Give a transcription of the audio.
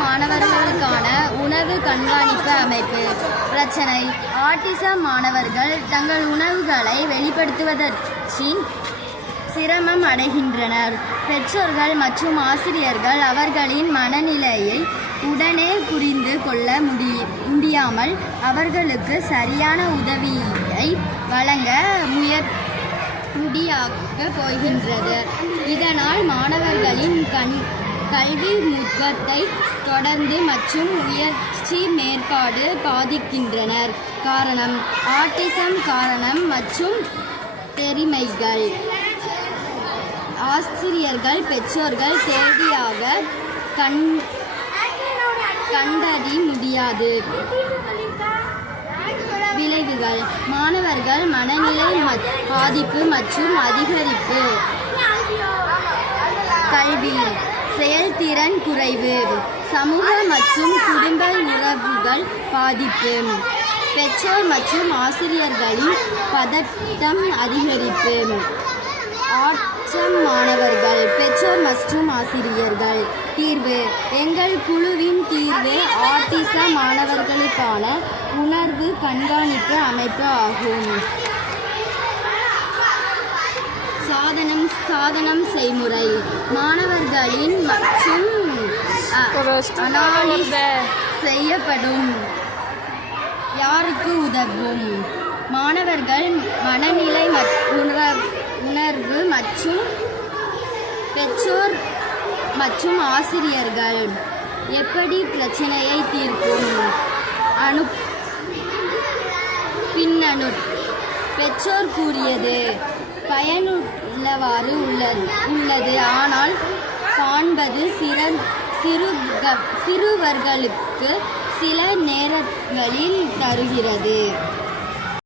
மாணவர்களுக்கான உணவு கண்காணிப்பு அமைப்பு பிரச்சனை. ஆட்டிசம் மாணவர்கள் தங்கள் உணவுகளை வெளிப்படுத்துவதற்கு சிரமம் அடைகின்றனர். பெற்றோர்கள் மற்றும் ஆசிரியர்கள் அவர்களின் மனநிலையை உடனே புரிந்து கொள்ள முடியாமல் அவர்களுக்கு சரியான உதவியை வழங்க முடியாகப் போகின்றது. இதனால் மாணவர்களின் கல்வி முகத்தை தொடர்ந்து மற்றும் முயற்சி மேற்பாடு பாதிக்கின்றனர். காரணம் ஆட்டிசம் காரணம் மற்றும் தெரிமைகள். ஆசிரியர்கள் பெற்றோர்கள் தேடியாக கண்டறி முடியாது. விளைவுகள் மாணவர்கள் மனநிலை பாதிப்பு மற்றும் அதிகரிப்பு. கல்வி செயல்திறன் குறைவு. சமூக மற்றும் குடும்ப உறவுகள் பாதிப்பு. பெற்றோர் மற்றும் ஆசிரியர்களின் பதட்டம் அதிகரிப்பு. ஆட்டிசம் மாணவர்கள் பெற்றோர் மற்றும் ஆசிரியர்கள். தீர்வு எங்கள் குழுவின் தீர்வு ஆட்டிச மாணவர்களுக்கான உணர்வு கண்காணிப்பு அமைப்பு ஆகும். சாதனம் செய்முறை மாணவர்களின் மற்றும் அனாலிசிஸ் செய்யப்படும். யாருக்கு உதவும்? மாணவர்கள் மனநிலை உணர்வு மற்றும் பெற்றோர் மற்றும் ஆசிரியர்கள். எப்படி பிரச்சனையை தீர்க்கும்? பின்னணு பெற்றோர் கூறியது பயனுள்ளவாறு உள்ளது, ஆனால் காண்பது சிறுவர்களுக்கு சில நேரங்களில் தருகிறது.